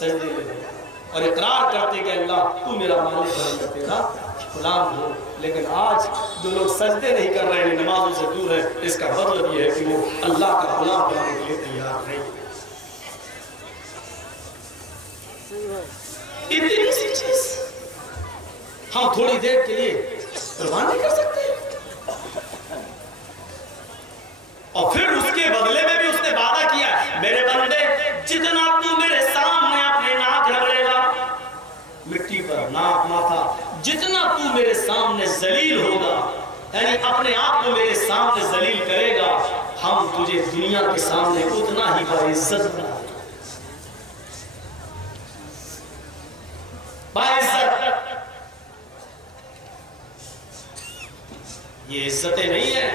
सजदे में और इकरार करते कि अल्लाह तू मेरा मालिक है, मैं तेरा गुलाम हूँ। लेकिन आज जो लोग सजदे नहीं कर रहे हैं, नमाजों से दूर है, इसका मतलब ये है कि वो अल्लाह का गुलाम बनने के लिए तैयार नहीं। इतनी सी चीज हम थोड़ी देर के लिए कुर्बान नहीं कर सकते। और फिर उसके बदले में भी उसने वादा किया, मेरे बंदे जितना तू मेरे सामने अपने नाक रगड़ेगा मिट्टी पर, नाक माथा, जितना तू मेरे सामने जलील होगा, यानी अपने आप को मेरे सामने जलील करेगा, हम तुझे दुनिया के सामने उतना ही बाइज्जत बनाएंगे। ये इज्जतें नहीं है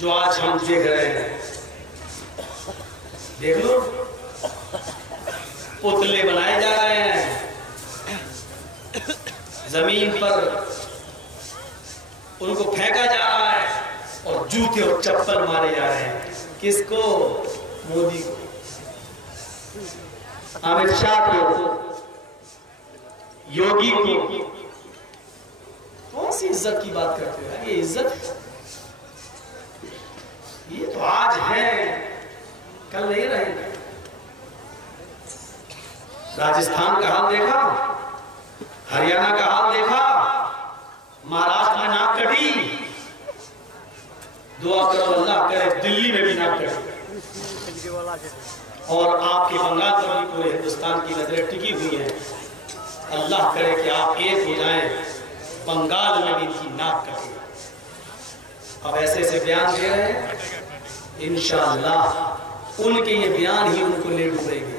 जो आज हम देख रहे हैं। देख लो, पुतले बनाए जा रहे हैं, जमीन पर उनको फेंका जा रहा है और जूते और चप्पल मारे जा रहे हैं। किसको? मोदी को, अमित शाह को, योगी को। कौन सी इज्जत की बात करते हो? ये इज्जत ये तो आज है, कल नहीं रहेगा। राजस्थान का हाल देखा, हरियाणा का हाल देखा, महाराष्ट्र में नाक कटी। दुआ करो अल्लाह करे दिल्ली में भी नाक कटे। और आपके बंगाल पर भी पूरे हिंदुस्तान की नजरें टिकी हुई है। अल्लाह करे कि आप एक हो जाएं, बंगाल में भी इनकी नाक कटे। अब ऐसे ऐसे बयान दे रहे हैं, इंशाअल्लाह उनके ये बयान ही उनको ले डूबेंगे।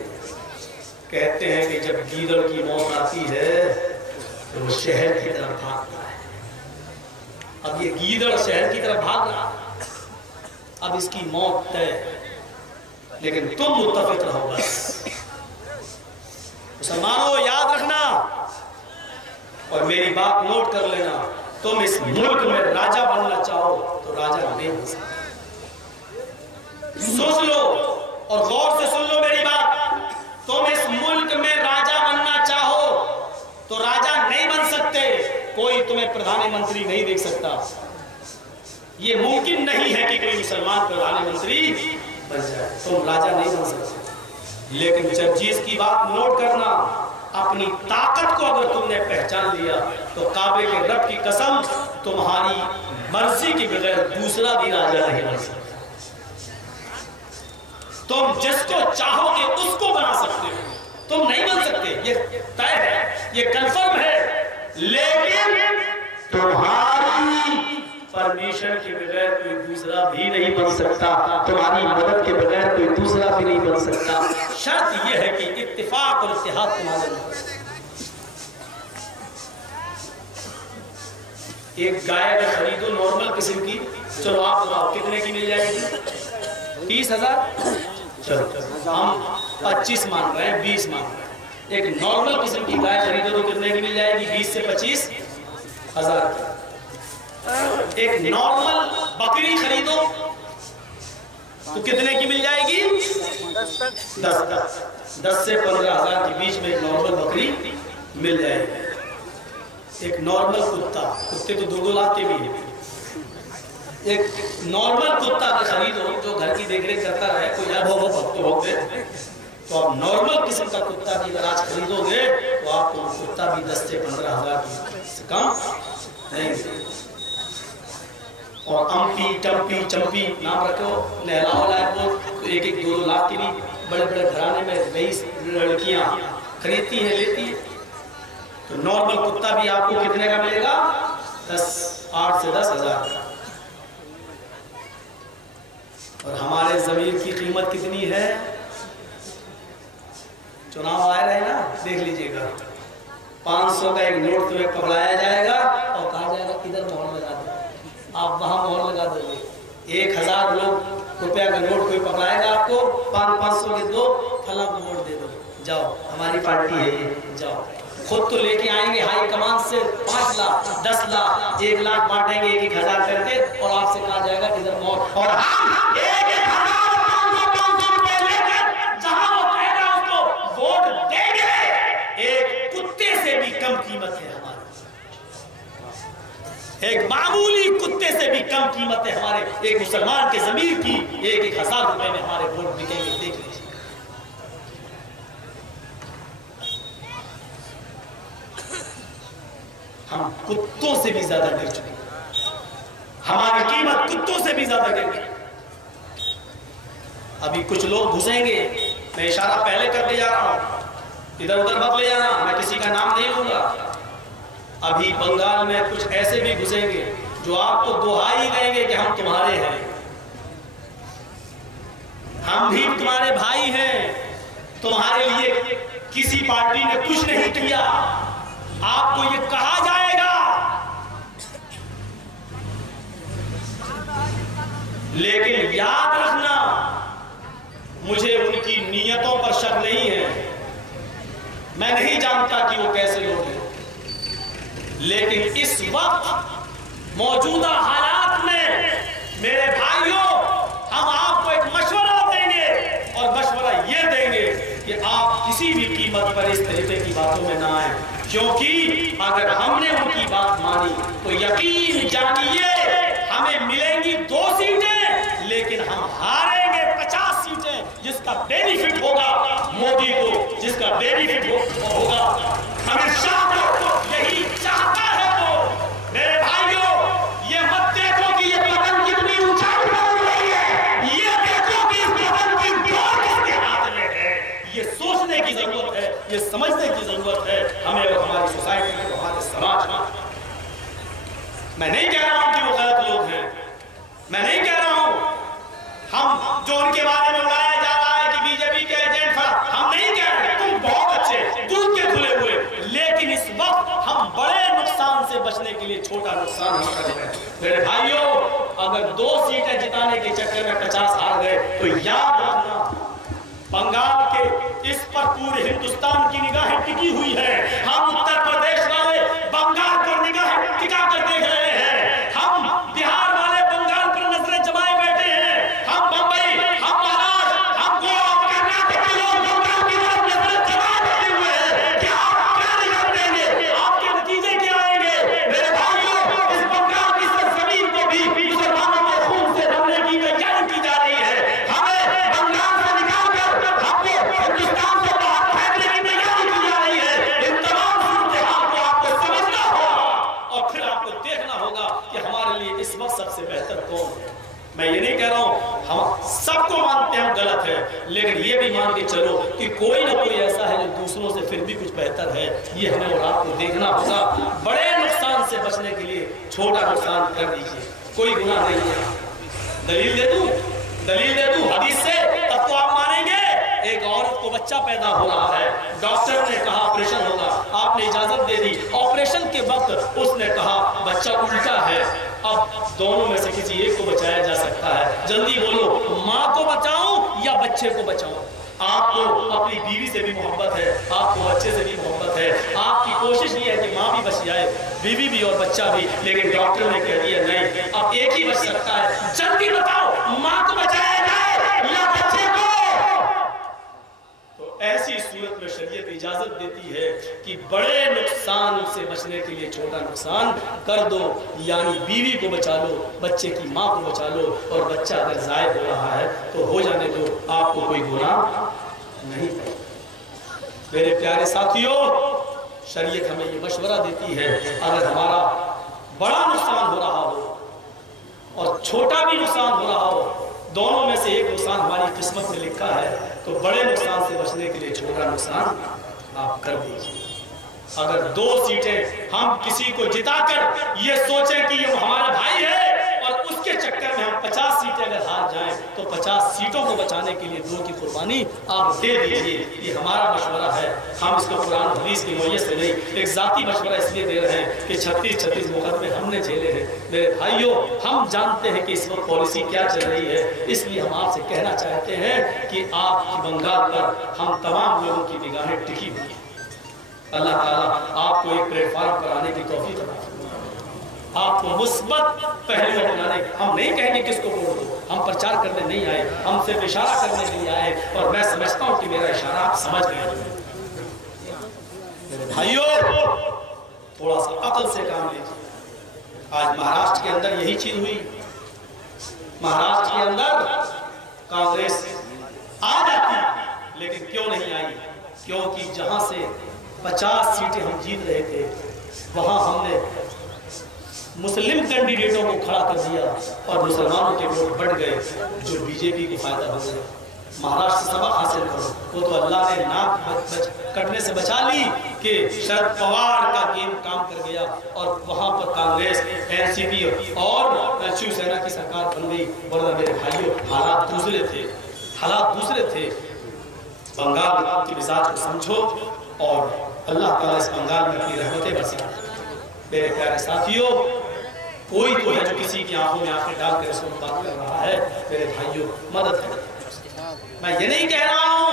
कहते हैं कि जब गीदड़ की मौत आती है तो वो शहर की तरफ भागता है। अब ये गीदड़ शहर की तरफ भाग रहा है, अब इसकी मौत तय, लेकिन तुम मुत्तफिक रहो बस। मुसलमानों याद रखना और मेरी बात नोट कर लेना, तुम इस मुल्क में राजा बनना चाहो तो राजा नहीं बन सकते। सोच लो और गौर से सुन लो मेरी बात, तुम इस मुल्क में राजा बनना चाहो तो राजा नहीं बन सकते। कोई तुम्हें प्रधानमंत्री नहीं देख सकता। ये मुमकिन नहीं है कि कोई मुसलमान प्रधानमंत्री बन जाए, तुम राजा नहीं बन सकते। लेकिन जब चीज की बात नोट करना, अपनी ताकत को अगर तुमने पहचान लिया तो काबे के रब की कसम, तुम्हारी मर्जी के बगैर दूसरा भी राजा नहीं बन सकता। तुम जिसको चाहोगे उसको बना सकते हो, तुम नहीं बन सकते, ये तय है, ये कंफर्म है। लेकिन तुम्हारी परमिशन के बगैर कोई दूसरा भी नहीं बन सकता, तुम्हारी मदद के बगैर कोई दूसरा भी नहीं बन सकता। शर्त यह है कि इत्तेफाक और इत्तेहाद तुम्हारे। एक गाय अगर खरीदो नॉर्मल किस्म की, चलो आप बताओ कितने की मिल जाएगी? 30,000। चलो हम 25 मान रहे हैं, 20 मान रहे हैं। एक नॉर्मल किस्म की गाय खरीदो तो कितने की मिल जाएगी? 20 से 25,000। एक नॉर्मल बकरी खरीदो तो कितने की मिल जाएगी? 10 से 15,000 के बीच में एक नॉर्मल बकरी मिल जाएगी। एक नॉर्मल कुत्ता, कुत्ते तो 2-2 लाख के भी है। एक नॉर्मल कुत्ता का खरीदो जो घर की देखरेख करता रहे, कोई भोगते, तो आप नॉर्मल किस्म का कुत्ता भी अगर आज खरीदोगे तो आपको कुत्ता भी 10 से 15,000 से कम नहीं। और अम्पी टम्पी चम्पी नाम रखो, नहलाओ लायको तो 1-2 लाख की भी बड़े बड़े घराने में 20 लड़कियां खरीदती हैं, लेती है। तो नॉर्मल कुत्ता भी आपको कितने का मिलेगा? 8 से 10,000 का। और हमारे जमीन की कीमत कितनी है? चुनाव आए रहे ना, देख लीजिएगा। 500 का एक नोट तुम्हें पकड़ाया जाएगा और कहा जाएगा इधर मोहर लगा दो, आप वहां मोहर लगा दोगे। 1,000 रुपया का नोट कोई पकड़ाएगा आपको, 500 के 2 फला को वोट दे दो, जाओ हमारी पार्टी है ये, जाओ। खुद तो लेके आएंगे हाई कमान से 5 लाख 10 लाख 1 लाख बांटेंगे 1,000 करके, और आपसे कहा जाएगा इधर मोहर। और हम 1,000 500 रुपए लेकर जहां वो कहेगा उसको वोट देंगे। एक मामूली कुत्ते से भी कम कीमत है हमारे एक मुसलमान के ज़मीर की। 1,000 रुपए में हमारे वोट बिकेंगे, देख लीजिए। हम कुत्तों से भी ज्यादा गिर चुके हैं, हमारी कीमत कुत्तों से भी ज्यादा गिर गई। अभी कुछ लोग घुसेंगे, मैं इशारा पहले करते जा रहा हूं, इधर उधर मत ले जाना, मैं किसी का नाम नहीं लूंगा। अभी बंगाल में कुछ ऐसे भी घुसेंगे जो आपको दुहाई देंगे कि हम तुम्हारे हैं, हम भी तुम्हारे भाई हैं, तुम्हारे लिए किसी पार्टी ने कुछ नहीं किया, आपको ये कहा जाएगा। लेकिन याद रखना, मुझे उनकी नीयतों पर शक नहीं है, मैं नहीं जानता कि वो कैसे लोग हैं, लेकिन इस वक्त मौजूदा हालात में मेरे भाइयों, हम आपको एक मशवरा देंगे और मशवरा ये देंगे कि आप किसी भी कीमत पर इस तरीके की बातों में ना आए, क्योंकि अगर हमने उनकी बात मानी तो यकीन जानिए हमें मिलेंगी 2 सीटें, लेकिन हम हारेंगे 50 सीटें, जिसका बेनिफिट होगा मोदी को, जिसका बेनिफिट होगा अमित शाह को। यही चाहता है वो। मेरे भाइयों, ये मत देखो कि ये पतंग कितनी ऊंचाई पर उड़ रही है, ये देखो कि इस पतंग की डोर किसके हाथ में है। ये सोचने की जरूरत है, ये समझने की जरूरत है हमें और हमारी सोसाइटी में, हमारे समाज में। मैं नहीं कह रहा हूं कि वो गलत लोग हैं, मैं नहीं कह रहा हूं हम जो उनके बारे में उड़ाया जा रहा है कि बीजेपी के एजेंट, हम नहीं कह रहे, तुम बहुत अच्छे दूध के खुले हुए, लेकिन इस वक्त हम बड़े नुकसान से बचने के लिए छोटा नुकसान ही कर रहे हैं। मेरे भाइयों, अगर 2 सीटें जिताने के चक्कर में 50 हार गए तो याद रखना, बंगाल के इस पर पूरे हिंदुस्तान की निगाहें टिकी हुई है। हम उत्तर प्रदेश वाले बंगाल पर निगाहें टिका कर देख रहे हैं, हम बिहार वाले बंगाल पर नजरें जमाए बैठे हैं, हम बंबई, हम महाराष्ट्र, हम गोवा, कर्नाटक के लोग बंगाल की तरफ नजरें जमाए बैठे हुए हैं कि आप क्या निगाह देंगे, आपके नतीजे क्या आएंगे। मेरे भाइयों, इस बंगाल की सरजमीन को भी मुसलमानों के खून से रंगने की तैयारी की जा रही है। हमें बंगाल से निकालकर हमको हिंदुस्तान से बाहर फेंकने की तैयारी की जा रही है। इन तमाम सूरत-ए-हाल को आपको समझना होगा और फिर आपको देखना होगा कि हमारे लिए इस वक्त सबसे बेहतर कौन है। मैं ये नहीं कह रहा हूं हम सबको मानते हैं हम गलत है, लेकिन ये भी मान के चलो कि कोई ना कोई ऐसा है जो दूसरों से फिर भी कुछ बेहतर है। ये हमें और आपको देखना होगा। बड़े नुकसान से बचने के लिए छोटा नुकसान कर दीजिए, कोई गुनाह नहीं है। दलील दे दूं हदीस से, तब तो आप मानेंगे। एक औरत को बच्चा पैदा हो रहा है, डॉक्टर ने कहा ऑपरेशन होगा, आपने इजाजत दे दी। ऑपरेशन के वक्त उसने कहा बच्चा उल्टा है, अब दोनों में से किसी एक को बचाया जा सकता है, जल्दी बोलो, माँ को बचाऊं या बच्चे को बचाऊं। आपको अपनी बीवी से भी मोहब्बत है, आपको बच्चे से भी मोहब्बत है, आपकी कोशिश ये है कि माँ भी बच जाए, बीवी भी और बच्चा भी, लेकिन डॉक्टर ने कह दिया नहीं, अब एक ही बच सकता है। जल्दी बताओ, माँ को बचाया जाए या बच्चे को? तो ऐसी सूरत में शरीयत इजाजत देती है कि बड़े नुकसान से बचने के लिए छोटा नुकसान कर दो, यानी बीवी को बचा लो, बच्चे की माँ को बचा लो, और बच्चा अगर जायद हो रहा है तो हो जाने दो, आपको कोई गुनाह नहीं। मेरे प्यारे साथियों, शरीयत हमें ये मशवरा देती है, अगर हमारा बड़ा नुकसान हो रहा हो और छोटा भी नुकसान हो रहा हो, दोनों में से एक नुकसान हमारी किस्मत में लिखा है, तो बड़े नुकसान से बचने के लिए छोटा नुकसान आप कर दीजिए। अगर 2 सीटें हम किसी को जिताकर ये सोचें कि ये हमारा भाई है, और उसके चक्कर में हम 50 सीटें अगर हार जाएं, तो 50 सीटों को बचाने के लिए 2 की कुर्बानी आप दे दीजिए। ये हमारा मशवरा है, हम इसको कुरान हदीस की नौयत से नहीं, एक जाती मशवरा इसलिए दे रहे हैं कि 36 मुकदमे हमने झेले हैं। मेरे भाइयों, हम जानते हैं कि इस वक्त पॉलिसी क्या चल रही है, इसलिए हम आपसे कहना चाहते हैं कि आपकी बंगाल पर हम तमाम लोगों की निगाहें टिकी हुई है। अल्लाह ताला आपको एक प्लेटफॉर्म पर आने की तौफीक अता फरमाए, आपको मुस्बत पहलू अपनाने। हम नहीं कहेंगे किसको वोट दो, हम प्रचार करने नहीं आए, हम सिर्फ इशारा करने के लिए आए, और मैं समझता हूँ कि मेरा इशारा आप समझ गए। मेरे भाइयों, थोड़ा सा अकल से काम लीजिए। आज महाराष्ट्र के अंदर यही चीज हुई। महाराष्ट्र के अंदर कांग्रेस आ जाती, लेकिन क्यों नहीं आई? क्योंकि जहां से 50 सीटें हम जीत रहे थे, वहां हमने मुस्लिम कैंडिडेटों को खड़ा कर दिया और मुसलमानों के वोट बढ़ गए, जो बीजेपी को फायदा हो गया। महाराष्ट्र सबक हासिल करो। वो तो अल्लाह ने नाक कटने से बचा ली कि शरद पवार का गेम काम कर गया और वहां पर कांग्रेस, एनसीपी और शिवसेना की सरकार बन गई। वरना मेरे भाइयों, हालात दूसरे थे, हालात दूसरे थे। बंगाल के मिजाज को समझो और अल्लाह ताला इस बंगाल में अपनी रहमतें बरसा। मेरे प्यारे साथियों, कोई तो है जो किसी की आंखों में आंखें डालकर इसको बात कर रहा है। मेरे भाइयों, मदद करें। मैं ये नहीं कह रहा हूं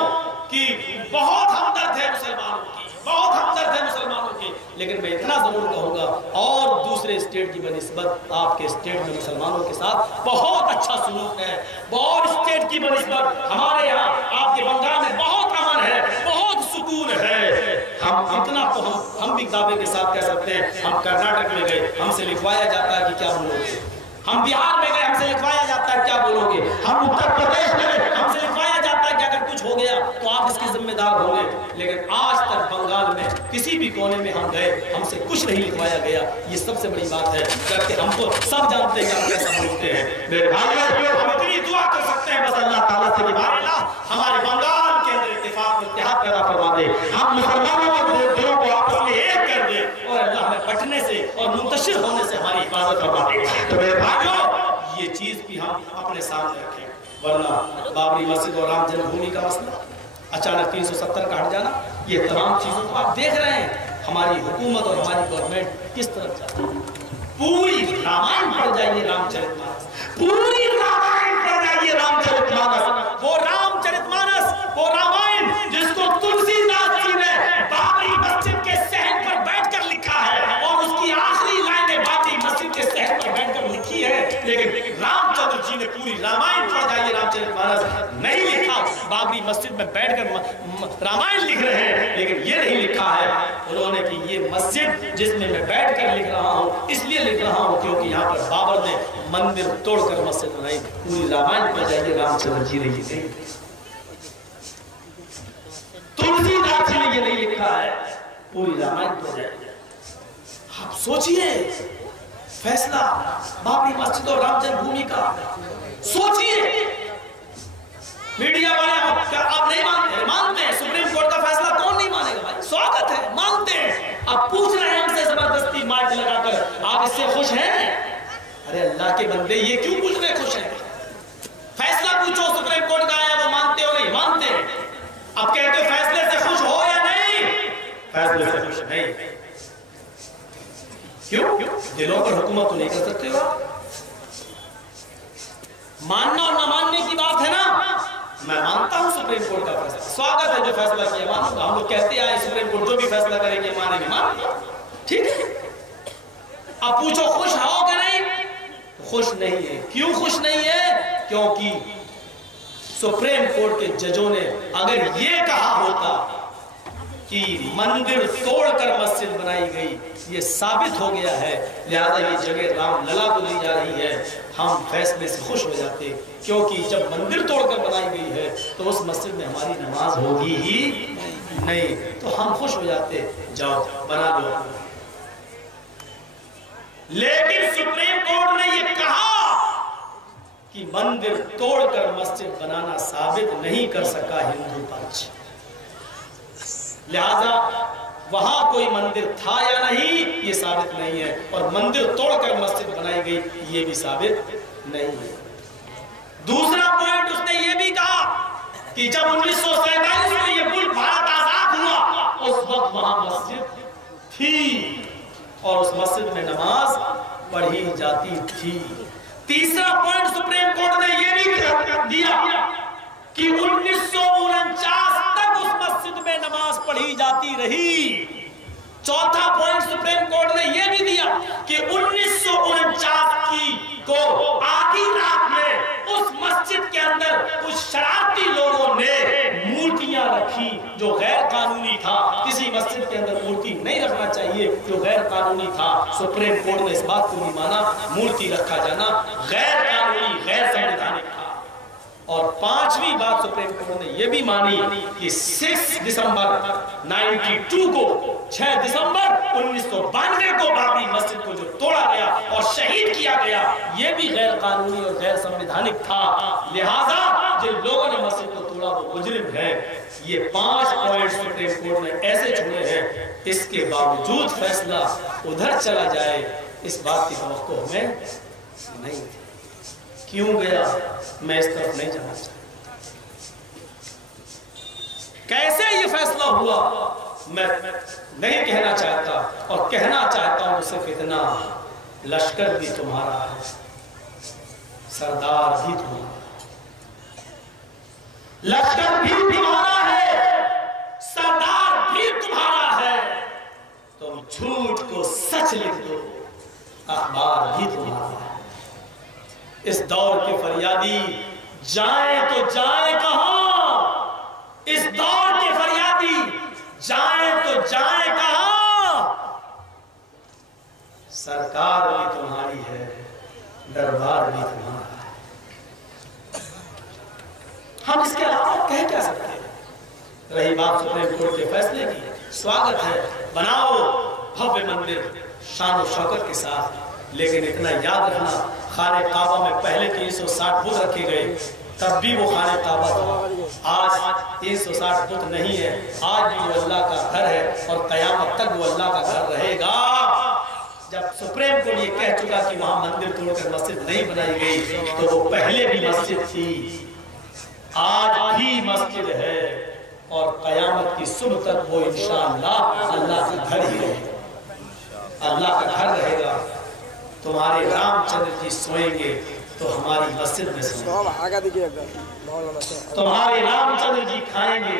कि बहुत हमदर्द है मुसलमानों की, बहुत हमदर्द है मुसलमानों की, लेकिन मैं इतना जरूर कहूंगा और दूसरे स्टेट की बनिस्बत आपके स्टेट में मुसलमानों के साथ बहुत अच्छा सलूक है। बहुत स्टेट की बनिस्बत हमारे यहाँ आपके बंगाल में बहुत अमन है, बहुत सुकून है। हम इतना तो हम भी दावे के साथ कह सकते हैं। हम कर्नाटक में गए, हमसे लिखवाया जाता है कि क्या बोलोगे। हम बिहार में गए, हमसे लिखवाया जाता है क्या बोलोगे। हम उत्तर प्रदेश में गए, हमसे लिखवाया जाता है कि अगर कुछ हो गया तो आप इसके जिम्मेदार होंगे। लेकिन आज तक बंगाल में किसी भी कोने में हम गए, हमसे कुछ नहीं लिखवाया गया। ये सबसे बड़ी बात है, करके हमको सब जानते हैं कि कैसा बोलते हैं। मेरे भाइयों, हम इतनी दुआ कर सकते हैं बस अल्लाह ताला से कि हमारे बंगाल के अंदर इत्तेफाक इत्तेहाद पैदा करवा दे। हम मुसलमानों के दिलों को आपस में एक कर दे और अल्लाह में बंटने से और मुंतशिर होने से हमारी हिफाजत करवा दे। तो मेरे भाइयों, ये चीज भी हम अपने सामने रखें। वरना बाबरी मस्जिद और राम जन्मभूमि का मसला, अचानक 370 का हट जाना, ये तमाम चीजों को आप देख रहे हैं। हमारी हुकूमत और हमारी गवर्नमेंट किस तरफ जाती है। पूरी रामायण पढ़ जाइए, रामचरितमानस, पूरी रामायण पढ़ जाइए, रामचरितमानस। वो रामचरितमानस, वो रामायण जिसको तुलसीदास जी ने बाबरी मस्जिद के सहन पर बैठकर लिखा है और उसकी आखिरी लाइनें बाबरी मस्जिद के सहन पर बैठकर लिखी है। लेकिन रामचंद्र जी ने पूरी रामायण पढ़ जाइए, रामचरितमानस नहीं लिखा। बाबरी मस्जिद में बैठकर रामायण लिख रहे हैं, लेकिन ये नहीं लिखा है उन्होंने कि ये मस्जिद जिसमें मैं बैठकर लिख रहा हूँ, इसलिए लिख रहा हूँ क्योंकि यहाँ पर बाबर ने मंदिर तोड़कर मस्जिद बनाई। पूरी रामायण पढ़ जाइए, रामचंद्र जी ने ये नहीं, तुलसीदास जी ने ये नहीं लिखा है। पूरी रामायण पढ़ जाइए। आप सोचिए, फैसला बाबरी मस्जिद और राम जन्मभूमि का सोचिए। मीडिया वाले आप नहीं मानते, मानते हैं सुप्रीम कोर्ट का फैसला, कौन नहीं मानेगा भाई, स्वागत है, मानते हैं। अब पूछ रहे हैं हमसे जबरदस्ती माइक लगाकर, आप इससे खुश हैं? अरे अल्लाह के बंदे, ये क्यों पूछ रहे खुश हैं? फैसला पूछो सुप्रीम कोर्ट का आया, वो मानते हो नहीं मानते? अब कहते हो फैसले से खुश हो या नहीं? फैसले से खुश नहीं। क्यों? दिलों पर हुकूमत तो नहीं कर सकते हो। मानना और न मानने की बात है ना। मैं मानता हूं सुप्रीम कोर्ट का फैसला, स्वागत है जो फैसला किया, मानूंगा। हम लोग कहते आए सुप्रीम कोर्ट जो भी फैसला करेंगे मानेंगे, मान ठीक है। अब पूछो खुश हो कि नहीं? खुश नहीं है। क्यों खुश नहीं है? क्योंकि सुप्रीम कोर्ट के जजों ने अगर ये कहा होता कि मंदिर तोड़कर मस्जिद बनाई गई, ये साबित हो गया है, लिहाजा ये जगह राम लला को दी जा रही है, हम फैसले से खुश हो जाते। क्योंकि जब मंदिर तोड़कर बनाई गई है तो उस मस्जिद में हमारी नमाज होगी ही नहीं, तो हम खुश हो जाते, जाओ बना दो। लेकिन सुप्रीम कोर्ट ने ये कहा कि मंदिर तोड़कर मस्जिद बनाना साबित नहीं कर सका हिंदू पक्ष, लिहाजा वहां कोई मंदिर था या नहीं ये साबित नहीं है, और मंदिर तोड़कर मस्जिद बनाई गई ये भी साबित नहीं है। दूसरा पॉइंट उसने ये भी कहा कि जब 1947 में ये मुल्क भारत आजाद हुआ, उस वक्त वहां मस्जिद थी और उस मस्जिद में नमाज पढ़ी जाती थी। तीसरा पॉइंट सुप्रीम कोर्ट ने यह भी दिया कि 1949 तक उस मस्जिद में नमाज पढ़ी जाती रही। चौथा पॉइंट सुप्रीम कोर्ट ने यह भी दिया कि 1949 की को आधी रात में उस मस्जिद के अंदर कुछ शरारती लोगों ने मूर्तियां रखी जो गैर कानूनी था, किसी किसी मस्जिद के अंदर मूर्ति नहीं रखना चाहिए, जो गैर कानूनी था। सुप्रीम कोर्ट ने इस बात को भी माना, मूर्ति रखा जाना गैर कानूनी, गैर संवैधानिक था। और पांचवी बात सुप्रीम कोर्ट ने यह भी मानी कि 6 दिसंबर 92 को, 6 दिसंबर 1992 को बाबरी मस्जिद को जो तोड़ा गया और शहीद किया गया, यह भी गैर कानूनी और गैर संवैधानिक था। लिहाजा जिन लोगों ने मस्जिद को तोड़ा वो मुजरिम है। ये 5 पॉइंट सुप्रीम कोर्ट ने ऐसे छोड़े हैं, इसके बावजूद फैसला उधर चला जाए, इस बात की तवक्को हमें नहीं थी। क्यों गया, मैं इस तरफ नहीं जाना चाहता। कैसे ये फैसला हुआ मैं नहीं कहना चाहता, और कहना चाहता हूं सिर्फ इतना, लश्कर भी तुम्हारा है, सरदार भी तुम्हारा, लश्कर भी तुम्हारा है, सरदार भी तुम्हारा है। तुम झूठ को सच लिख दो, अखबार भी तुम्हारा है। इस दौर के फरियादी जाए तो जाए कहां, इस दौर के फरियादी जाए तो जाए कहां। सरकार भी तुम्हारी है, दरबार भी तुम्हारा है। हम इसके अलावा कह क्या सकते हैं। रही बात सुप्रीम कोर्ट के फैसले की, स्वागत है, बनाओ भव्य मंदिर शान और शौकत के साथ, लेकिन इतना याद रखना, खाने काबा में पहले 360 बुत रखे गए, तब भी वो खाने काबा था। आज 360 बुत नहीं है, आज भी वो अल्लाह का घर है और कयामत तक वो अल्लाह का घर रहेगा। जब सुप्रीम कोर्ट ये कह चुका कि वहां मंदिर तोड़कर मस्जिद नहीं बनाई गई, तो वो पहले भी मस्जिद थी, आज भी मस्जिद है, और कयामत की सुबह तक वो इंशाअल्लाह अल्लाह का घर ही रहेगा, अल्लाह का घर रहेगा। तुम्हारे रामचंद्र जी सोएंगे तो हमारी मस्जिद में सोएंगे, तुम्हारे रामचंद्र जी खाएंगे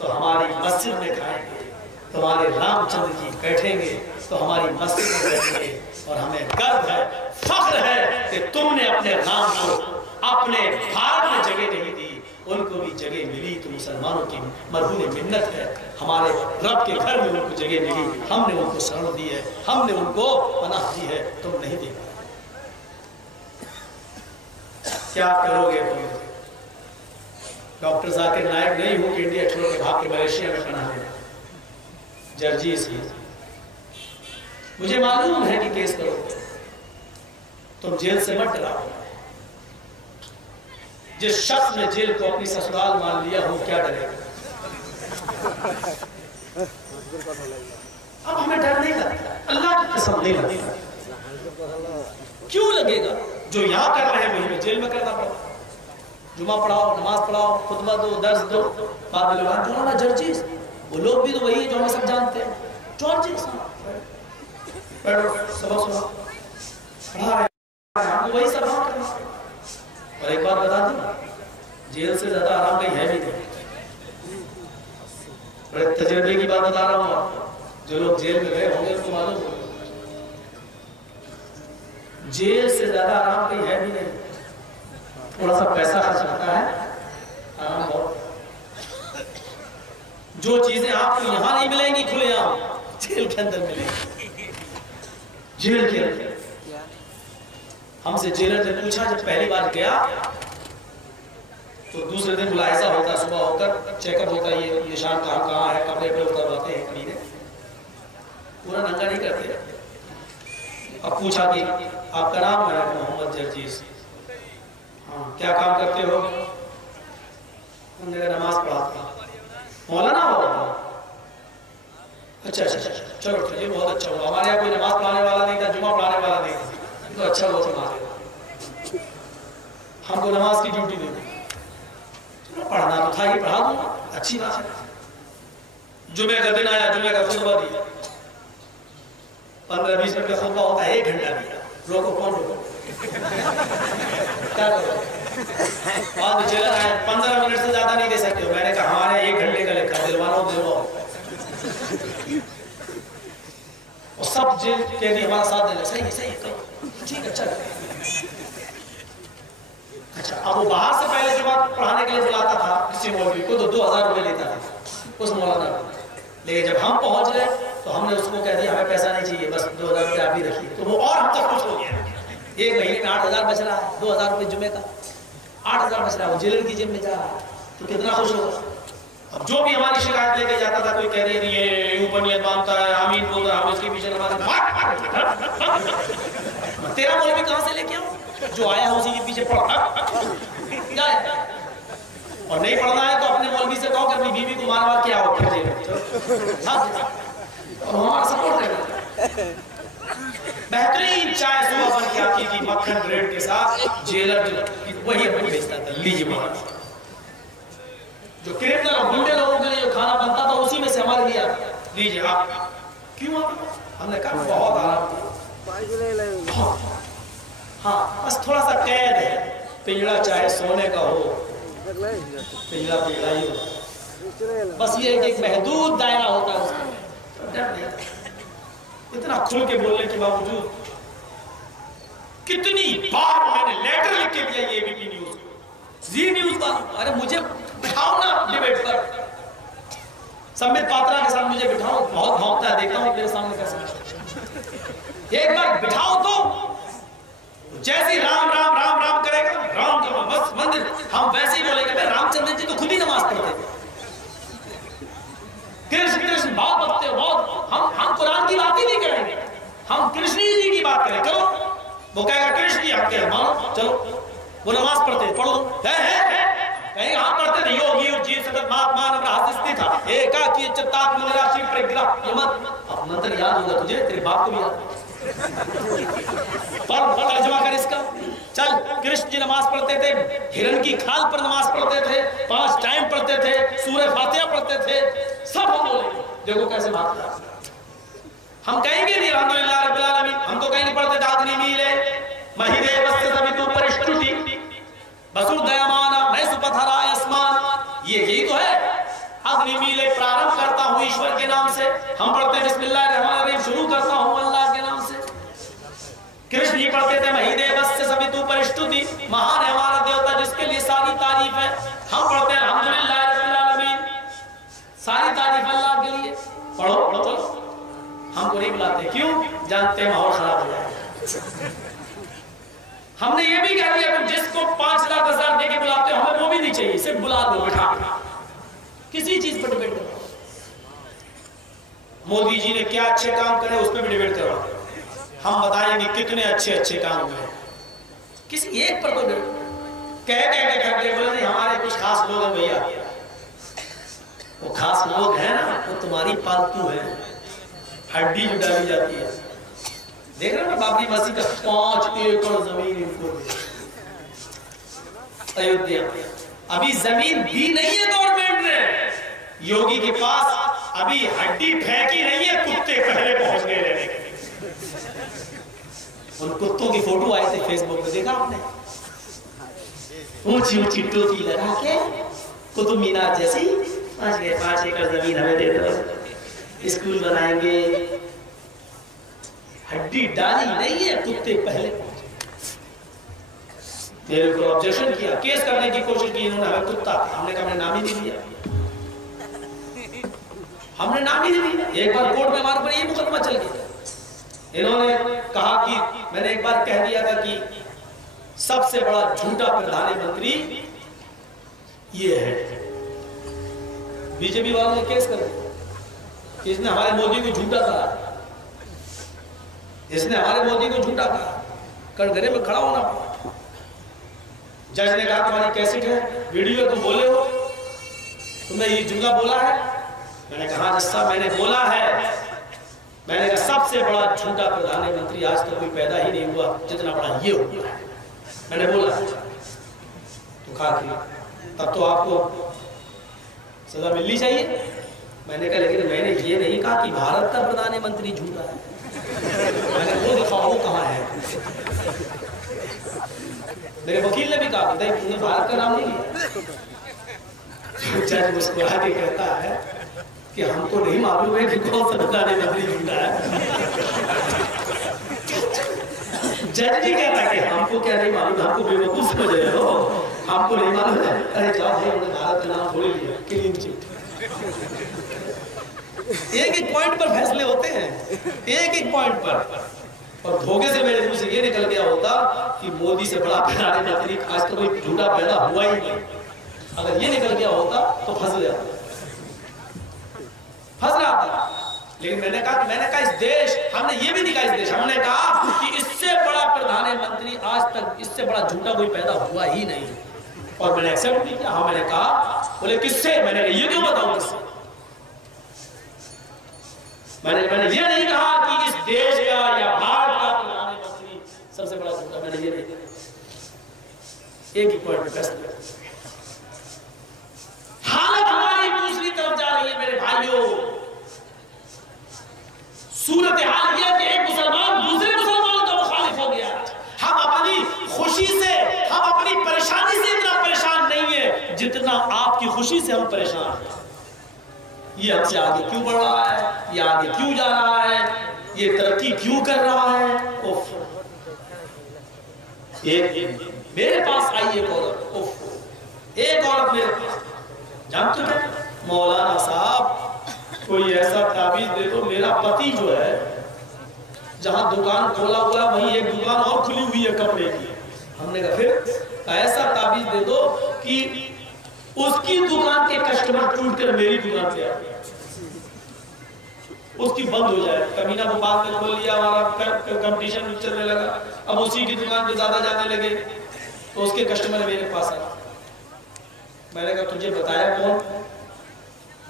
तो हमारी मस्जिद में खाएंगे, तुम्हारे रामचंद्र जी बैठेंगे तो हमारी मस्जिद में बैठेंगे। और हमें गर्व है, फख्र है कि तुमने अपने राम को अपने भारत में जगह नहीं दी, उनको भी जगह मिली तो मुसलमानों की मरहूम मिन्नत है। हमारे रब के घर में उनको जगह मिली, हमने उनको शरण दी है, हमने उनको पनाह दी है, तुम नहीं दे पाए। क्या करोगे तुम? डॉक्टर जाकिर नायक नहीं हो कि इंडिया छोड़ के भाग के मलेशिया में पनाह लेना। जर्जीस ही, मुझे मालूम है कि केस करोगे, तुम जेल से मत डराओ। जिस शख्स ने जेल को अपनी ससुराल मान लिया हो, क्या डरेगा? अब हमें डर नहीं लगता, अल्लाह की कसम नहीं लगता। क्यों लगेगा? जो यहाँ कर रहे हैं वही में जेल में करना पड़ा। जुमा पढ़ाओ, नमाज पढ़ाओ, खुतबा दो, दर्स दो, बाद में लोग जर्जीस, वो लोग भी तो वही है जो हमें सब जानते हैं। जॉर्जिस सबक सुना, पढ़ा रहे, वही सब करना। और एक बात बता दूं, जेल से ज्यादा आराम कहीं है भी नहीं। बड़े तजर्बे की बात बता रहा हूँ आपको, जो लोग जेल में गए होंगे उनको मालूम होगा, जेल से ज्यादा आराम कहीं है भी नहीं। थोड़ा सा पैसा खर्च होता है, आराम बहुत। जो चीजें आपको यहाँ नहीं मिलेंगी खुलेआम, जेल के अंदर मिलेंगी। जेल के अंदर हमसे जेलर ने पूछा, जब पहली बार गया तो दूसरे दिन मुलाहिजा होता, सुबह होकर चेकअप होता, ये निशान कहाँ है, कपड़े पे उतरवाते हैं कमीने, पूरा नंगा नहीं करते। अब पूछा कि आपका नाम है? मोहम्मद जर्जीस। हाँ, क्या काम करते हो? उन्होंने नमाज पढ़ाता। मौलाना हो? अच्छा अच्छा अच्छा, चलो ये बहुत अच्छा हुआ। हमारे यहाँ कोई नमाज पढ़ाने वाला नहीं था, जुमा पढ़ाने वाला नहीं था, तो अच्छा हुआ तुम्हारे, हमको नमाज की ड्यूटी दे दी। पढ़ना तो था, ये पढ़ा दूंगा, अच्छी बात है। जुमे का दिन आया, जुमे का खुतबा दिया, 15-20 मिनट का खुतबा होता है, 1 घंटा दिया। रोको, कौन रोको? क्या करो? बाद जेलर आया, 15 मिनट से ज्यादा नहीं दे सकते हो। मैंने कहा हमारे 1 घंटे का लिखा, दिलवाओ दिलवाओ। और सब जेल कैदी हमारा साथ देना, सही है, सही है, ठीक, अच्छा। अच्छा, अब वो बाहर से पहले जो बात पढ़ाने के लिए बुलाता था किसी मौलवी को, तो 2000 रुपए लेता था उस मौलाना को। लेकिन जब हम पहुंच गए तो हमने उसको कह दिया हमें पैसा नहीं चाहिए, बस 2000 रुपये आप ही रखिए, तो वो और हम तक खुश हो गया। एक महीने में 8000 बच रहा है, 2000 रुपये जुमे का 8000 बच रहा है, वो जेलर की जेब में जा रहा है, तो कितना खुश होगा। अब जो भी हमारी शिकायत लेके जाता था, कोई कह रही है ऊपर नियत मानता है, आमीन बोल रहा है, हम इसके पीछे तेरा मौलवी कहां से लेके आऊं, जो आया है उसी के पीछे पड़ जाए। और नहीं पढ़ना है तो अपने मौलवी से कहो कि अपनी बीवी को मार मार के आओ फिर और हमारा सपोर्ट है। बेहतरीन चाय सुबह बन के आती थी मक्खन ब्रेड के साथ, जेलर वही हमें भेजता था, लीजिए महाराज। जो क्रिमिनल और गुंडे लोगों के लिए जो खाना बनता था उसी में से हमारे लिए लीजिए आप। क्यों? हमने कहा बहुत आराम, हाँ बस थोड़ा सा कैद है, पिंजड़ा चाहे सोने का हो, पिंजड़ा पिंजड़ा ही हो, बस ये एक महदूद दायरा होता है उसका, डर नहीं। इतना खुल के बोलने के बावजूद कितनी बार मैंने लेटर लिख के दिया एबीपी न्यूज, जी न्यूज वालों, अरे मुझे बिठाओ ना डिबेट पर, संबित पात्रा के साथ मुझे बिठाओ, बहुत भौंकता है, देखता हूँ मेरे सामने कैसे, एक बार बिठाओ तो जैसे राम राम राम राम करेगा, राम का बस मंदिर, हम वैसे ही बोलेंगे। भाई रामचंद्र जी तो खुद ही नमाज पढ़ते थे, कृष्ण कृष्ण बहुत पढ़ते हो बहुत, हम कुरान की बात ही नहीं करेंगे, हम कृष्ण जी की बात करें। चलो वो कहेगा कृष्ण जी आपके मानो, चलो वो नमाज पढ़ते पढ़ो, कहीं हाँ पढ़ते थे, योगी और जीव सतत महात्मा नम्र था, एकाकी चित्तात्म निराशील परिग्रह, ये मत अब मंत्र याद होगा तुझे, तेरे बाप को भी याद, तर्जुमा कर इसका। चल कृष्ण जी नमाज पढ़ते थे, हिरण की खाल पर नमाज पढ़ते थे, 5 टाइम पढ़ते थे, सूरह फातिहा पढ़ते थे, सब हम बोलेंगे। देखो कैसे बात कर, हम कहेंगे नहीं अल्हम्दुलिल्लाह रब्बिल आलमीन, हम तो कहीं नहीं पढ़ते दादनी मीले महीदे बस्ते सभी तो परिष्टुति बसुर दयामान मैं सुपथराय आसमान, ये यही तो है। अग्नि मीले प्रारंभ करता हूँ ईश्वर के नाम से, हम पढ़ते हैं बिस्मिल्लाहिर्रहमानिर्रहीम, शुरू करता हूँ अल्लाह के नाम से। कृष्ण जी पढ़ते थे महीदेवस्य सवितु परिष्टुति, महान है हमारा देवता जिसके लिए सारी तारीफ है। हम पढ़ते हैं अल्हम्दुलिल्लाह रब्बिल आलमीन, सारी तारीफ अल्लाह के लिए। पढ़ो पढ़ो चलो, हमको नहीं बुलाते, क्यों? जानते हैं माहौल खराब हो जाएगा। हमने ये भी कह दिया कि जिसको 5 लाख 10 हजार देके बुलाते हो, हमें वो भी नहीं चाहिए, सिर्फ बुला दो, बिठा किसी चीज पर डिबेट करो। मोदी जी ने क्या अच्छे काम करे उस पर भी डिबेट करो, हम बताएंगे कितने अच्छे अच्छे काम हुए, किसी एक पर तो कह के बोले नहीं हमारे कुछ खास लोग हैं भैया, वो खास लोग हैं ना, वो तुम्हारी पालतू है, हड्डी जो डाली जाती है। देख रहे हो ना बाबरी मस्जिद का 5 एकड़ जमीन इनको अयोध्या, अभी जमीन दी नहीं है गवर्नमेंट ने, योगी के पास अभी हड्डी फेंकी नहीं है, कुत्ते पहले पहुंच गए रहने के। उन कुत्तों की फोटो आई थी फेसबुक पे, देखा आपने? ऊंची ऊंची टोपी लगा के कुतुब मीनार जैसी, 5 एकड़ जमीन हमें दे दो, स्कूल बनाएंगे, हड्डी डाली नहीं है, कुत्ते पहले पहुंचे। मेरे को ऑब्जेक्शन किया, केस करने की कोशिश की इन्होंने, हमें कुत्ता, हमने कहा नाम ही नहीं दिया, हमने नाम ही नहीं दिया। एक बार कोर्ट में हमारे पर ये मुकदमा चल गया, इन्होंने कहा कि मैंने एक बार कह दिया था कि सबसे बड़ा झूठा प्रधानमंत्री ये है, बीजेपी वालों ने केस कर दिया कि इसने हमारे मोदी को झूठा कहा, इसने हमारे मोदी को झूठा कहा, कटघरे में खड़ा होना पड़ा। जज ने कहा तुम्हारी कैसेट है, वीडियो तुम बोले हो, तुमने ये जुमला बोला है? मैंने कहा जज साहब मैंने बोला है, मैंने कहा सबसे बड़ा झूठा प्रधानमंत्री आज तक कोई पैदा ही नहीं हुआ जितना बड़ा ये हुआ है, मैंने बोला। तो कहा तब तो आपको सजा मिलनी चाहिए। मैंने कहा लेकिन मैंने ये नहीं कहा कि भारत का प्रधानमंत्री झूठा है, मैंने वो दिखाओ कहाँ है। मेरे वकील ने भी कहा तुमने भारत का नाम नहीं लिया। जज मुस्कुराते कहता है कि हमको नहीं मालूम है कि कौन सा प्रधानमंत्री झूठा है। जज जी कहता है कि हमको क्या नहीं मालूम, हमको बेवकूफ समझ रहे हो, हमको नहीं मालूम है। अरे जाओ भाई, हमने भारत का नाम थोड़ी लिया, क्लीन चिट। एक एक पॉइंट पर फैसले होते हैं, एक एक पॉइंट पर। और धोखे से मेरे मुंह से ये निकल गया होता कि मोदी से बड़ा प्रधानमंत्री आज तो कोई झूठा पैदा हुआ ही नहीं। अगर ये निकल गया होता तो फंस रहा था। लेकिन मैंने कहा इस देश, हमने ये भी दिखा इस देश, हमने कहा कि इससे बड़ा प्रधानमंत्री आज तक, इससे बड़ा झूठा कोई पैदा हुआ ही नहीं। और मैंने एक्सेप्ट नहीं किया। हाँ, मैंने कहा, बोले किससे? मैंने ये क्यों बताऊं किससे? मैंने ये नहीं कहा कि इस देश का या भारत का प्रधानमंत्री सबसे बड़ा झूठा, मैंने ये नहीं कहा। एक ही पॉइंट पे फैसला। हालत हमारी दूसरी तरफ जा रही है मेरे भाइयों। सूरत हाल यह कि एक मुसलमान दूसरे मुसलमान का मुखालिफ हो गया। हम अपनी खुशी से, हम अपनी परेशानी से इतना परेशान नहीं है जितना आपकी खुशी से हम परेशान हैं। ये हमसे आगे क्यों बढ़ रहा है, ये आगे क्यों जा रहा है, ये तरक्की क्यों कर रहा है। मेरे पास आई एक औरत मेरे पास, जानते हो मौलाना साहब कोई ऐसा ताबीज दे दो, मेरा पति जो है जहां दुकान खोला हुआ है वहीं एक दुकान और खुली हुई है कपड़े की। हमने कहा फिर ऐसा ताबीज दे दो कि उसकी दुकान के कस्टमर टूटकर मेरी दुकान पे आ गए, उसकी बंद हो जाए। कमीना को बाद में खोल लिया, हमारा कंपटीशन चलने लगा, अब उसी की दुकान पे ज्यादा जाने लगे तो उसके कस्टमर मेरे पास आए। मैंने कहा तुझे बताया कौन?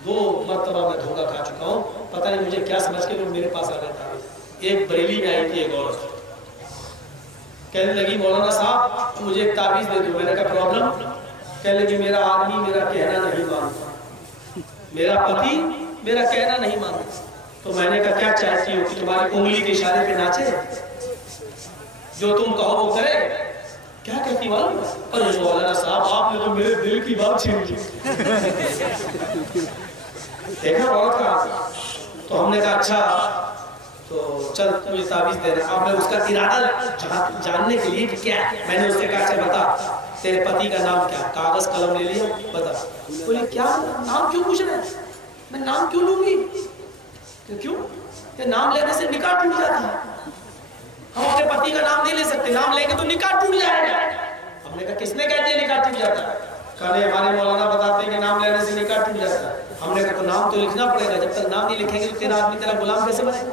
2 मरतबा मैं धोखा खा चुका हूँ, पता नहीं मुझे क्या समझ के लोग मेरे पास आ गए था। एक बरेली में आई थी एक औरत, कहने लगी मौलाना साहब मुझे एक ताबीज दे दो। मैंने कहा प्रॉब्लम? कहने लगी मेरा आदमी मेरा कहना नहीं मानता, मेरा पति मेरा कहना नहीं मानता। तो मैंने कहा क्या चाहती हो कि तुम्हारी उंगली के इशारे पे नाचे, जो तुम कहो वो करे? क्या कहती मालूम? अरे मौलाना साहब आपने तो मेरे दिल की बात छीन ली। देखा औरत का। तो हमने कहा अच्छा तो चल मुझे ताबीज दे रहे। अब मैं उसका इरादा जानने के लिए कि क्या, मैंने उससे कहा अच्छा बता तेरे पति का नाम क्या? कागज कलम ले लिया, बता। बोले क्या नाम क्यों पूछ रहे? मैं नाम क्यों लूंगी? क्यों? नाम लेने से निकाह टूट जाता है। हम अपने पति का नाम नहीं ले सकते, नाम लेंगे तो निकाह टूट जाएगा। हमने कहा किसने कहते हैं निकाह टूट जाता है? कहने हमारे मौलाना बताते हैं कि नाम लेने से निकाह टूट जाता है। हमने कहा तो नाम तो लिखना पड़ेगा, जब तक नाम नहीं लिखेंगे तो तेरा आदमी तेरा गुलाम कैसे बनेगा?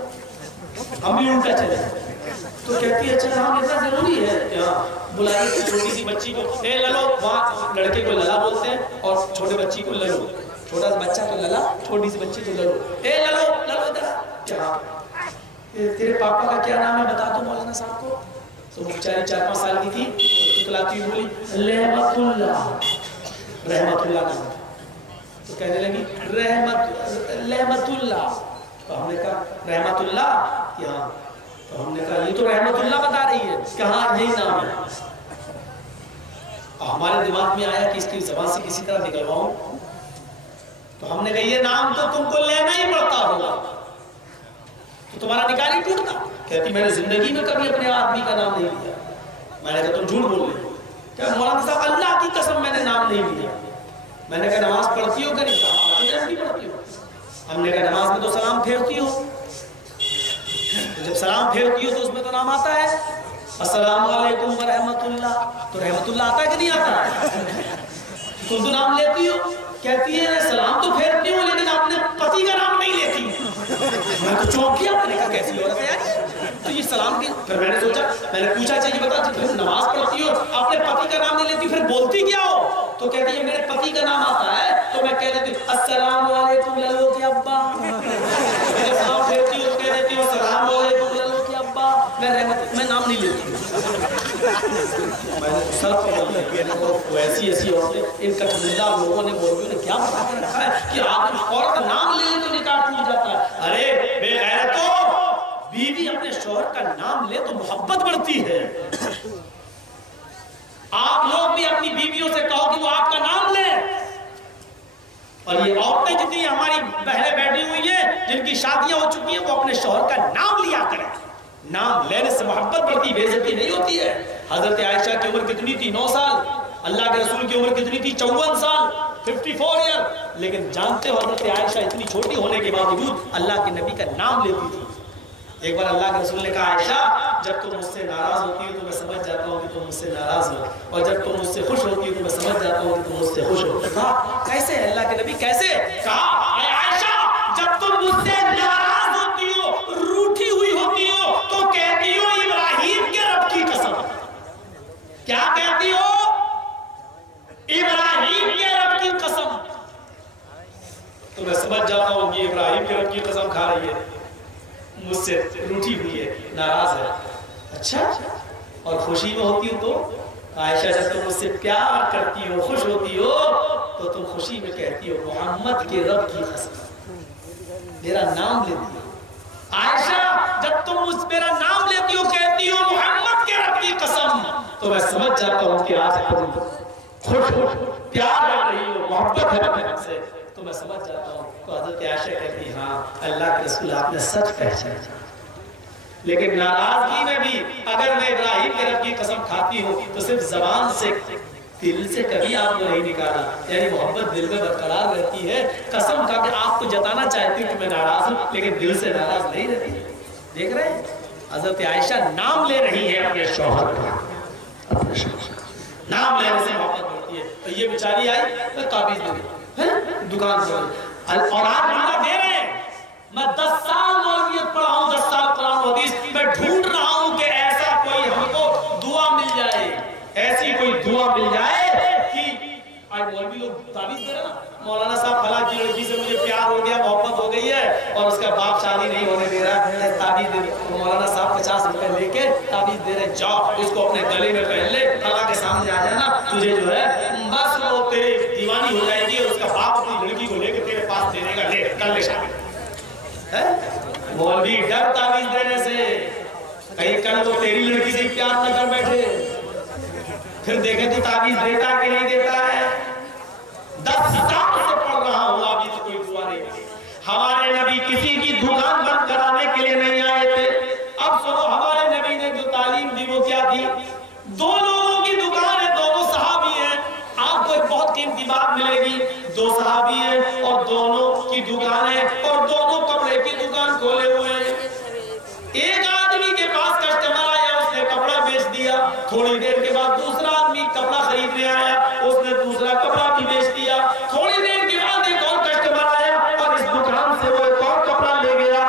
हम भी उल्टा चले। तो कहती है अच्छा नाम लिखना जरूरी है क्या? बुलाइए छोटी सी बच्ची को, ए ललो, वहाँ लड़के को लला बोलते हैं और छोटे बच्ची को ललो। छोटा सा बच्चा तो लला, छोटी सी बच्ची तो ललो। ए ललो ललो क्या तेरे पापा का क्या नाम है बता दो मौलाना साहब को। तो वो बेचारी 4-5 साल की थी, तुतलाती हुई बोली रहमतुल्लाह नाम। तो कहने लगी रहमतुल्लाह। तो हमने कहा रहमतुल्लाह यहाँ? तो हमने कहा ये तो रहमतुल्लाह बता रही है, कहाँ यही नाम है। हमारे दिमाग में आया कि इसकी ज़बान से किसी तरह निकलवाऊं। तो हमने कहा ये नाम तो तुमको लेना ही पड़ता होगा, तो तुम्हारा निकाह नहीं टूटता। कहती मैंने जिंदगी में कभी अपने आदमी का नाम नहीं लिया। मैंने कहा तुम झूठ बोल रहे हो। क्या मौलाना साहब अल्लाह की कसम मैंने नाम नहीं लिया। मैंने कहा नमाज पढ़ती हो? करी पढ़ती हो। हमने कहा नमाज में तो सलाम फेरती हो, तो जब सलाम फेरती हो तो उसमें तो नाम आता है अस्सलाम वालेकुम व रहमतुल्लाह। तो रहमतुल्लाह आता है कि नहीं आता? तुम तो नाम लेती हो। कहती है सलाम तो फेरती हूँ लेकिन अपने पति का नाम नहीं लेती। मैं तो चौंक गया, मैंने कहा कैसी औरत है यार। तो ये सलाम की, फिर मैंने सोचा, मैंने पूछा चाहिए बता फिर नमाज पढ़ती हो अपने पति का नाम नहीं लेती फिर बोलती क्या हो? तो कहती है मेरे पति का नाम आता है तो मैं कह देती हूँ अस्सलाम वालेकुम ललो के अब्बा। सलाम फेरती हो कह देती हूँ अस्सलाम वालेकुम ललो के अब्बा। मैं नाम नहीं लेती। ऐसी औरतें, इन कठमुल्ला लोगों ने मौलवियों ने क्या बता के रखा है कि आप औरत नाम ले तो निकाह टूट जाता है। अरे बेगैरतो, बीवी अपने शौहर का नाम ले तो मोहब्बत बढ़ती है। आप लोग भी अपनी बीवियों से कहो कि वो आपका नाम ले। और ये औरतें जितनी हमारी बहनें बैठी हुई है जिनकी शादियां हो चुकी हैं वो अपने शौहर का नाम लिया करें। नाम लेने से मोहब्बत बढ़ती, बेइज्जती नहीं होती है। हजरत आयशा की उम्र कितनी थी? 9 साल। अल्लाह के रसूल की उम्र कितनी थी? 54 साल, 54 ईयर। लेकिन जानते हो हज़रत आयशा इतनी छोटी होने के बावजूद अल्लाह के नबी का नाम लेती थी। एक बार अल्लाह के रसूल ने कहा, आयशा जब तुम मुझसे नाराज होती हो तो मैं समझ जाता हूँ कि तुम मुझसे नाराज हो, और जब तुम मुझसे खुश होती हो तो मैं समझ जाता हूँ कि तुम मुझसे खुश हो। कहा कैसे अल्लाह के नबी कैसे? कहा आयशा जब तुम मुझसे नाराज होती हो, रूठी हुई होती हो, तो कहती हो इब्राहिम के रब की कसम। क्या कहती हो? इब्राहिम के रब की कसम। तो मैं समझ जाता हूँ कि इब्राहिम के रब की कसम खा रही है, मुझसे रूठी हुई है, नाराज है। अच्छा, और खुशी में होती हो तो? आयशा जब तुम मुझसे प्यार करती हो, खुश होती हो, तो तुम खुशी में कहती हो मोहम्मद के रब की कसम, मेरा नाम लेती हो। आयशा जब तुम मेरा नाम लेती हो, कहती हो मोहम्मद के रब की कसम, तो मैं समझ जाता हूँ कि आज तुम खुश हो, प्यार कर रही हो, मोहब्बत है हमसे, तो मैं समझ जाता हूँ। तो हज़रत आयशा कहती हाँ अल्लाह के रसूल आपने सच पहचाना। लेकिन नाराजगी में भी अगर मैं इब्राहिम के रब की कसम खाती हूँ तो सिर्फ जबान से, दिल से कभी आपको नहीं निकाला, यानी मोहब्बत दिल में बरकरार रहती है। कसम खा के आपको जताना चाहती हूँ कि मैं नाराज हूँ, लेकिन दिल से नाराज नहीं रहती। देख रहे हैं हज़रत आयशा नाम ले रही है अपने शौहर का, नाम लेने से मोहब्बत बढ़ती है। तो ये बेचारी आई तो ताबीज दे दी दुकान से, और आज माना दे रहे हैं। मैं 10 साल मौलवियत पढ़ा हूँ, 10 साल कुरान हदीस, मैं ढूंढ रहा हूँ कि ऐसा कोई हमको दुआ मिल जाए, ऐसी कोई दुआ मिल जाए कि आज मौलवी लोग ताबीज दे रहे ना, मौलाना साहब फला की लड़की से मुझे प्यार हो गया, मोहब्बत हो गई है और उसका बाप शादी नहीं होने दे रहा है, ताबीज दे। तो मौलाना साहब 50 रुपए लेके ताबीज दे रहे, जाओ इसको अपने गले में पहन ले, फला के सामने आ जाना, तुझे जो है बस वो तेरी दीवानी हो जाएगी और उसका बाप अपनी लड़की को लेके तेरे पास दे देगा, ले कर ले शादी। मौलवी डर ताबीज देने से, कहीं कल वो तेरी लड़की से प्यार न कर बैठे, फिर देखे तो ताबीज देता कि नहीं देता है। 10 साल से पढ़ रहा हूं, अभी तो कोई दुआ नहीं मिली। हमारे नबी किसी की दुकान बंद कराने के लिए नहीं आए थे। अब सुनो हमारे नबी ने जो तालीम दी वो क्या थी? 2 लोगों की दुकान है, दोनों सहाबी हैं, आपको एक बहुत कीमती बात मिलेगी। 2 सहाबी हैं और दोनों की दुकान है और दोनों कपड़े की दुकान खोले हुए हैं। एक आदमी के पास कस्टमर आया, उसने कपड़ा बेच दिया, थोड़ी देर के बाद दूसरा आदमी कपड़ा खरीदने आया, उसने दूसरा कपड़ा भी बेच दिया, थोड़ी देर के बाद एक और कस्टमर आया और इस दुकान से वो एक और कपड़ा ले गया।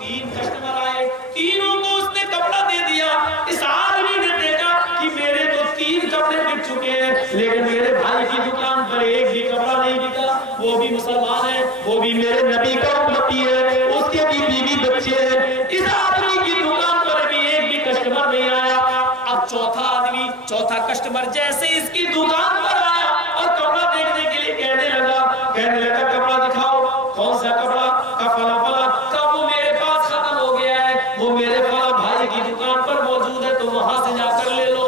3 कस्टमर आए, तीनों को उसने कपड़ा दे दिया। इस आदमी ने देखा कि मेरे तो 3 कपड़े बिक चुके हैं, लेकिन मेरे भाई की दुकान पर एक भी कपड़ा नहीं बिका, वो भी मुसलमान है, वो भी मेरे नबी का उम्मती है, उसके भी बीवी बच्चे हैं, इस आदमी की दुकान पर भी एक भी कस्टमर नहीं आया। अब चौथा कस्टमर जैसे इसकी दुकान पर आया और कपड़ा देखने के लिए कहने लगा कपड़ा दिखाओ। कौन सा कपड़ा? का फला फला का, वो मेरे पास खत्म हो गया है, वो मेरे फला भाई की दुकान पर मौजूद है, तो वहां से जाकर ले लो।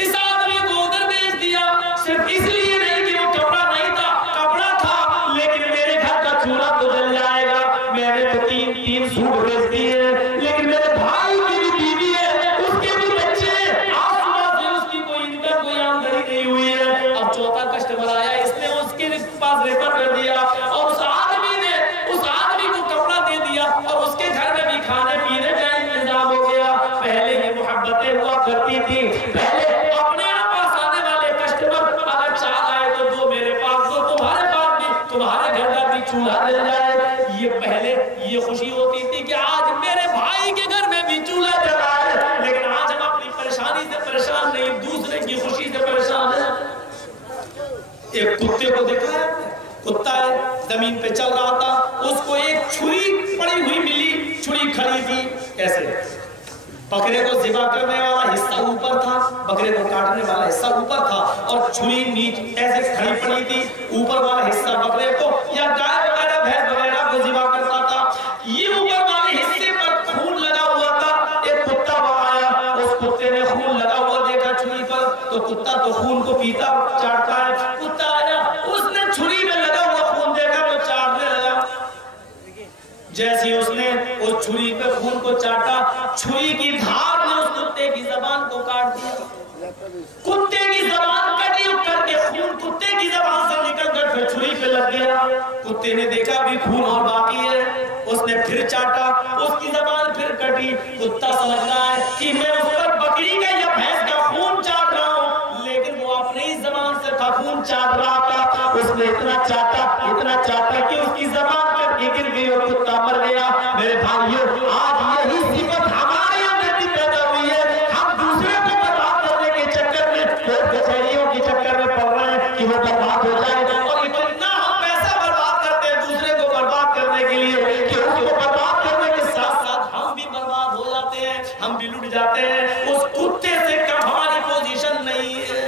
इस आदमी को उधर भेज दिया, सिर्फ इसलिए नहीं कि वो कपड़ा नहीं था, कपड़ा था, लेकिन मेरे घर का चूल्हा तो जल जाएगा, मैंने तो 3 सूट बेच दिए, लेकिन मेरे भाई की भी बीवी है, उसके भी बच्चे हैं, आज सुबह से उसकी कोई इनकम, कोई आमदनी नहीं हुई है। अब चौथा कस्टमर आया, इसने उसके पास रेफर कर दिया और उस आदमी को कपड़ा दे दिया और उसके घर में भी खाने पीने का इंतजाम हो गया। पहले ये मोहब्बतें हुआ करती थी, पहले अपने पास आने वाले कस्टमर अगर चाह आए तो दो मेरे पास, दो तुम्हारे पास भी, तुम्हारे घर का भी चूल्हा जल जाए। ये पहले ये खुशी होती थी कि आज मेरे भाई के घर में भी चूल्हा जला है, लेकिन आज हम अपनी परेशानी से परेशान नहीं, दूसरे की खुशी से परेशान है। एक कुत्ते को देखा है, कुत्ता है, जमीन पे चल रहा था, उसको एक छुरी पड़ी हुई मिली, छुरी खड़ी थी, ऐसे बकरे को ज़िबा करने वाला हिस्सा ऊपर था, बकरे को काटने वाला हिस्सा ऊपर था और छुरी नीचे ऐसे खड़ी पड़ी थी, ऊपर वाला हिस्सा बकरे को या गाय वगैरह भैंस वगैरह को ज़िबा करता था। ये ऊपर वाले हिस्से पर खून लगा हुआ था। एक कुत्ता आया, उस कुत्ते ने खून लगा हुआ देखा छुरी पर, तो कुत्ता तो खून को पीता चाटता है। कुत्ता आया, उसने छुरी में लगा हुआ खून देखा तो चाटने लगा। जैसे उसने उस छुरी पे खून को चाटा, छुरी की धार ने उस कुत्ते की जबान को काट दिया। कुत्ते की जबान उसकी ज़बान से निकलकर फिर छुरी पे लग गया। कुत्ते ने देखा भी खून और बाकी है, उसने फिर चाटा, उसकी ज़बान फिर कटी। कुत्ता समझता है कि मैं उस पर बकरी का या भैंस का खून चाट रहा हूँ, लेकिन वो अपनी ही ज़बान से खून चाट रहा था। उसने इतना चाटा कि उसकी ज़बान कट गिर गई और कुत्ता मर गया। मेरे भाइयों, आज यही सिफत हमारे अंदर भी पैदा हुई है। हम दूसरे को बर्बाद करने के चक्कर में, कचहरियों के चक्कर में पड़ रहे हैं कि वो बर्बाद हो जाए, और इतना हम पैसा बर्बाद करते हैं दूसरे को बर्बाद करने के लिए कि उसको बर्बाद करने के साथ साथ हम भी बर्बाद हो जाते हैं, हम भी लुट जाते हैं। उस कुत्ते से कम हमारी पोजीशन नहीं है।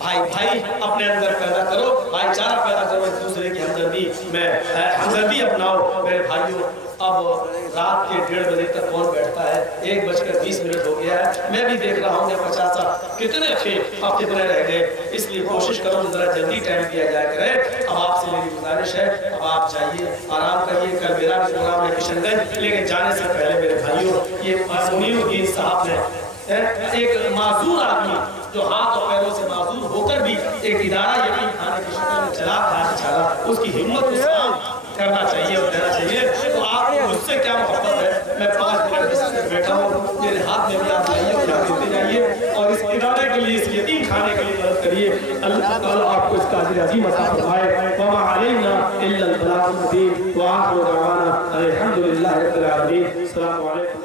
भाई भाई अपने अंदर पैदा करो, भाईचारा पैदा करो, एक दूसरे की हमदर्दी अपनाओ। मेरे भाइयों, अब रात के 1:30 बजे तक कौन बैठता है? 1:20 हो गया है। मैं भी देख रहा हूँ 50 कितने थे, अब कितने रह गए। इसलिए कोशिश करो जरा जल्दी टाइम दिया जाए करे। अब आपसे मेरी गुजारिश है, अब आप जाइए, आराम करिए। कल मेरा भी प्रोग्राम है किशनगंज, लेकिन जाने से पहले मेरे भाइयों, ये मुनीरुद्दीन साहब ने एक माजूर आदमी जो हाथ और पैरों से माजूर होकर भी एक इदारा यकीन खाने की शक्ल में चला, उसकी हिम्मत को सलाम करना चाहिए और देना चाहिए। तो आपको मुझसे क्या मोहब्बत है, मैं 5 मिनट बैठा हूँ, मेरे हाथ में भी आप लाइए और देते जाइए, और इस इदारे के लिए, इस यतीम खाने के लिए मदद करिए। अल्लाह ताला आपको इसका अजर अज़ीम अता फरमाए। वमा अलैना इल्लल बलागुल मुबीन व आखिरु दअवाना अल्हम्दुलिल्लाहि रब्बिल आलमीन। अस्सलामु अलैकुम।